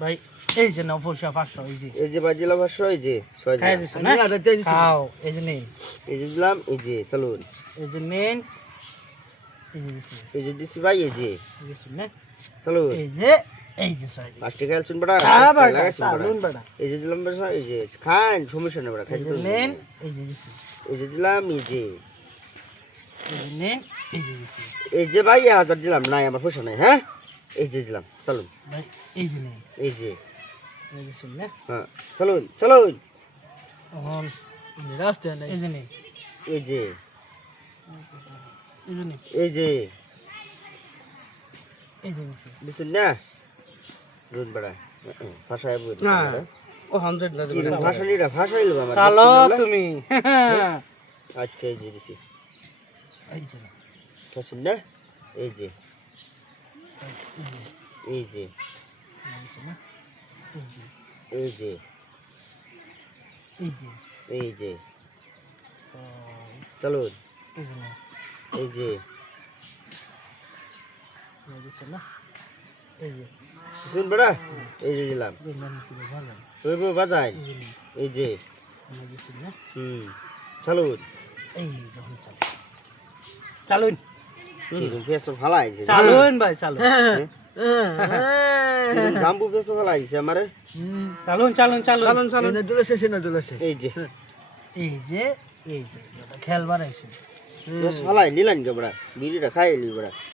ভাই এই যে নাও পয়সা 500 এই যে ভাই দিলাম 500 এই যে 6 খাই দিলাম। দিছ না খাও এই যে নিন এই যে দিলাম এই যে চলুন এই যে নিন এই যে দিছি এই যে দিছি ভাই এই যে দিছি না চলুন এই যে 6 দিছি 5 টাকা আলছুন বড়া হ্যাঁ বাড়া চালুন বাড়া এই যে দিলাম বড়া এই যে খান সমস্যা নেই বড়া খাই এই যে নিন এই যে দিছি এই যে দিলাম এই যে এই যে নিন এই যে দিছি এই যে ভাই 1000 দিলাম নাই আমার পয়সা নাই হ্যাঁ এই যে দিলাম চলুন ভাই এই যে নিন এই যে শুন না হ্যাঁ চলুন চলুন এখন রাস্তা নাই এই যে নিন এই যে এই যে নিন এই যে এই যে দিছি দিছুন না রুন বড়া ভাষায় বল না ও 100 না কি ভাষা লিরা ভাষা হইলো আমার চালো তুমি আচ্ছা এই যে দিছি এই যে দিছুন না এই যে এই যে দিছি না এই যে এই যে এই যে চলুন এই যে না এই যে দিছি না এই যে শুন বড়া এই যে দিলাম দিলাম পুরো ভালো ওই বউ বাজাই এই যে নিন এই যে দিছি না চলুন এই যখন চালুন কিরম পেছো ফালাই দিছে চালুন ভাই চালুন কিরম জাম্বু পেছো ফালাই দিছে আমারে চালুন চালুন চালুন না দুলেছে এই যে এই যে খেলবার আইছে পেছো ফালাই নিলান কে বড়া বিড়িটা খাই লি বড়া